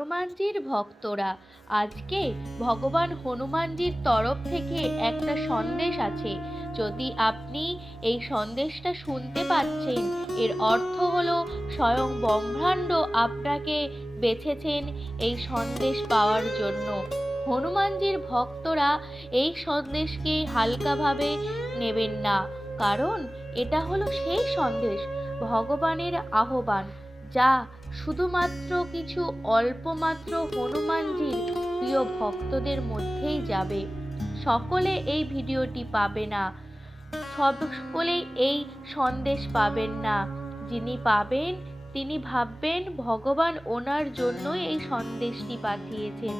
হনুমানজির ভক্তরা, আজকে ভগবান হনুমানজির তরফ থেকে একটা সন্দেশ আছে। যদি আপনি এই সন্দেশটা শুনতে পাচ্ছেন, এর অর্থ হলো স্বয়ং ব্রহ্মাণ্ড আপনাকে বেছেছেন এই সন্দেশ পাওয়ার জন্য। হনুমানজির ভক্তরা এই সন্দেশকে হালকাভাবে নেবেন না, কারণ এটা হলো সেই সন্দেশ, ভগবানের আহ্বান, যা শুধুমাত্র কিছু অল্পমাত্র হনুমানজির প্রিয় ভক্তদের মধ্যেই যাবে। সকলে এই ভিডিওটি পাবে না, সকলেই এই সন্দেশ পাবেন না। যিনি পাবেন তিনি ভাববেন ভগবান ওনার জন্যই এই সন্দেশটি পাঠিয়েছেন।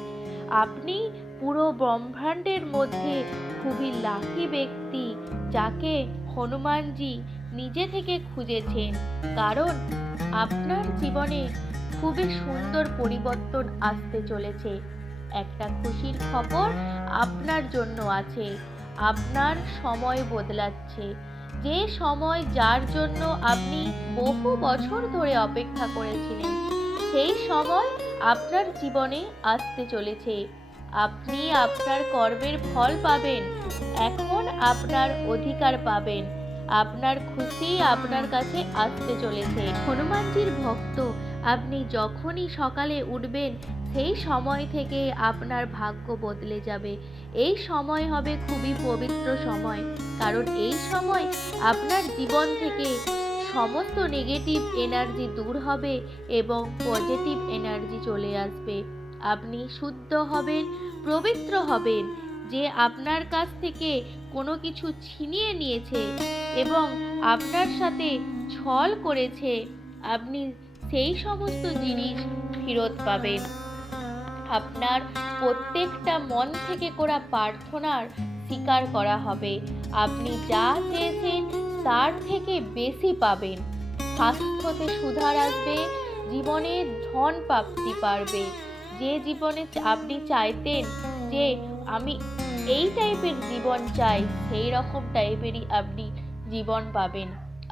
আপনি পুরো ব্রহ্মাণ্ডের মধ্যে খুবই লাকি ব্যক্তি, যাকে হনুমানজি নিজে থেকে খুঁজেছেন, কারণ আপনার জীবনে খুবই সুন্দর পরিবর্তন আসতে চলেছে। একটা খুশির খবর আপনার জন্য আছে। আপনার সময় বদলাচ্ছে, যে সময় যার জন্য আপনি বহু বছর ধরে অপেক্ষা করেছিলেন, সেই সময় আপনার জীবনে আসতে চলেছে। আপনি আপনার কর্মের ফল পাবেন, এখন আপনার অধিকার পাবেন। আপনার খুশি আপনার কাছে আসতে চলেছে। হনুমানজির ভক্ত, আপনি যখনই সকালে উঠবেন, সেই সময় থেকে আপনার ভাগ্য বদলে যাবে। এই সময় হবে খুবই পবিত্র সময়, কারণ এই সময় আপনার জীবন থেকে সমস্ত নেগেটিভ এনার্জি দূর হবে এবং পজিটিভ এনার্জি চলে আসবে। আপনি শুদ্ধ হবেন, পবিত্র হবেন। যে আপনার কাছ থেকে কোনো কিছু ছিনিয়ে নিয়েছে এবং আপনার সাথে ছল করেছে, আপনি সেই সমস্ত জিনিস ফেরত পাবেন। আপনার প্রত্যেকটা মন থেকে করা প্রার্থনার স্বীকার করা হবে। আপনি যা চেয়েছেন তার থেকে বেশি পাবেন। স্বাস্থ্যতে সুধার আসবে, জীবনে ধন প্রাপ্তি পারবে। যে জীবনে আপনি চাইতেন যে আমি এই টাইপের জীবন চাই, সেই রকম টাইপেরই আপনি জীবন পাবেন।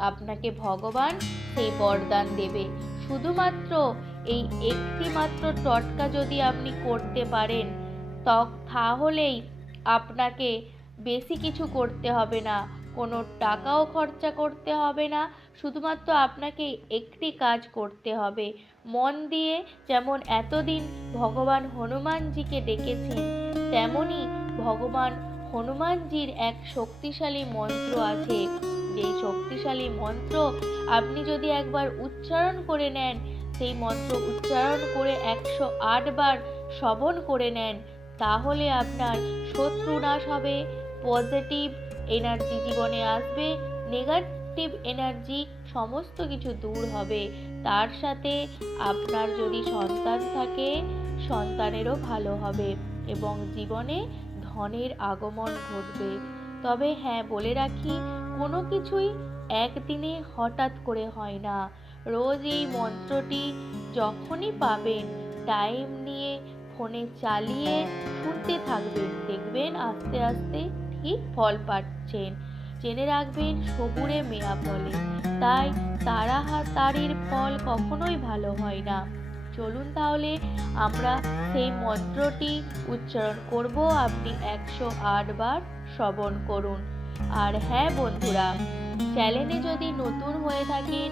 আপনাকে ভগবান সেই বরদান দেবে। শুধুমাত্র এই একটি মাত্র টোটকা যদি আপনি করতে পারেন, তাহলেই আপনাকে বেশি কিছু করতে হবে না, কোনো টাকাও খরচা করতে হবে না। শুধুমাত্র আপনাকে একটি কাজ করতে হবে মন দিয়ে। যেমন এতদিন ভগবান হনুমানজিকে ডেকেছেন, তেমনি ভগবান হনুমানজির এক শক্তিশালী মন্ত্র আছে। যেই শক্তিশালী মন্ত্র আপনি যদি একবার উচ্চারণ করে নেন, সেই মন্ত্র উচ্চারণ করে 108 বার শ্রবণ করে নেন, তাহলে আপনার শত্রু নাশ হবে, পজিটিভ এনার্জি জীবনে আসবে, নেগেটিভ এনার্জি সমস্ত কিছু দূর হবে। তার সাথে আপনার যদি সন্তান থাকে, সন্তানেরও ভালো হবে এবং জীবনে ধনের আগমন ঘটবে। তবে হ্যাঁ, বলে রাখি, কোনো কিছুই একদিনে হঠাৎ করে হয় না। রোজ এই মন্ত্রটি যখনই পাবেন, টাইম নিয়ে ফোনে চালিয়ে শুনতে থাকবেন, দেখবেন আস্তে আস্তে ঠিক ফল পাচ্ছেন। জেনে রাখবেন, সবুরে মেয়া ফলে, তাই তাড়াতাড়ির ফল কখনোই ভালো হয় না। চলুন তাহলে আমরা সেই মন্ত্রটি উচ্চারণ করব। আপনি 108 বার শ্রবণ করুন। আর হ্যাঁ বন্ধুরা, চ্যানেলে যদি নতুন হয়ে থাকেন,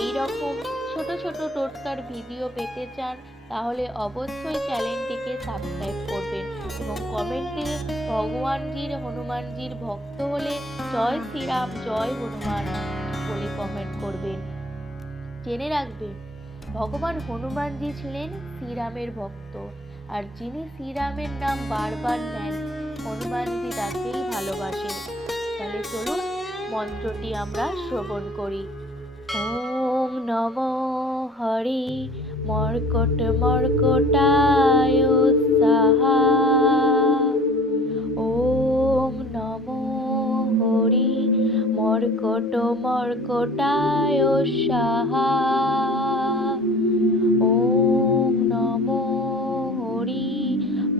এই রকম ছোট ছোট টোটকার ভিডিও পেতে চান, তাহলে অবশ্যই চ্যানেলটিকে সাবস্ক্রাইব করবেন এবং কমেন্টে ভগবানজির হনুমানজির ভক্ত হলে জয় শ্রীরাম, জয় হনুমান বলে কমেন্ট করবেন। জেনে রাখবেন, ভগবান হনুমানজি ছিলেন শ্রীরামের ভক্ত, আর যিনি শ্রীরামের নাম বারবার নেন, হনুমানজি তাকেই ভালোবাসেন। তাহলে চলুন মন্ত্রটি আমরা শ্রবণ করি। ওম নমো হরি মর্কট মর্কটায় স্বাহা। ওম নমো হরি মর্কট মর্কটায় স্বাহা। ওম নমো হরি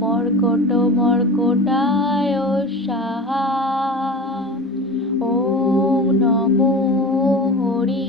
মর্কট মর্কটায় স্বাহা। ওম নমো হরি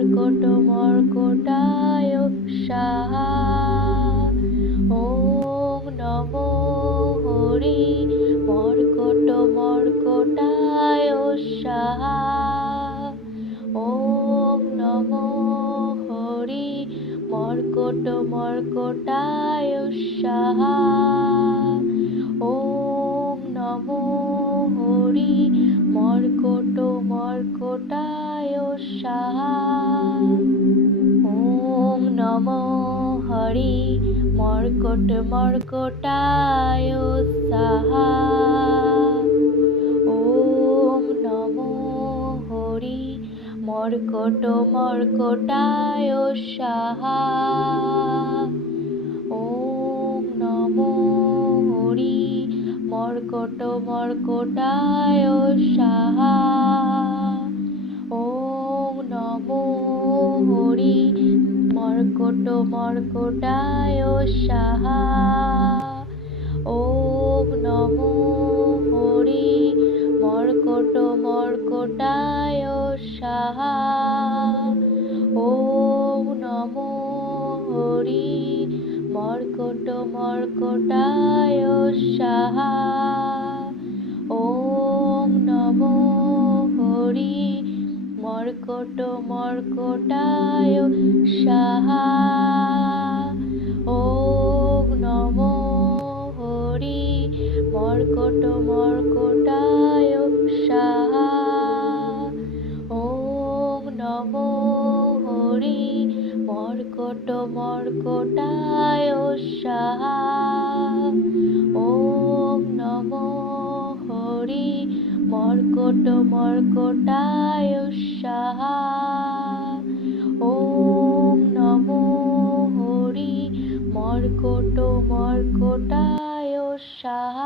মর্কট মর্কটায় স্বাহা। ওম নমো হরি মর্কট মর্কটায় স্বাহা। ওম নমো হরি মর্কট মর্কটায় স্বাহা। ওম নমো হরি মর্কট মর্কটায় স্বাহা। ওম নমো হরি মর্কট মর্কটায় স্বাহা। ওম নমো হরি মর্কট মর্কটায় স্বাহা। ওম নমো হরি মর্কট মর্কটায় স্বাহা। ওম নমো হরি মর্কট মর্কটায় স্বাহা। ওম নমো হরি মর্কট মর্কটায় স্বাহা। ওম নমো হরি মর্কট মর্কটায় স্বাহা। ওম নমো হরি মর্কট মর্কটায় স্বাহা। ওম নমো হরি মর্কট মর্কটায় স্বাহা। ওম নমো হরি মর্কট মর্কটায় স্বাহা। ওম নমো হরি মর্কট মর্কটায় স্বাহা। ওম নমো হরি মর্কট মর্কটায় স্বাহা।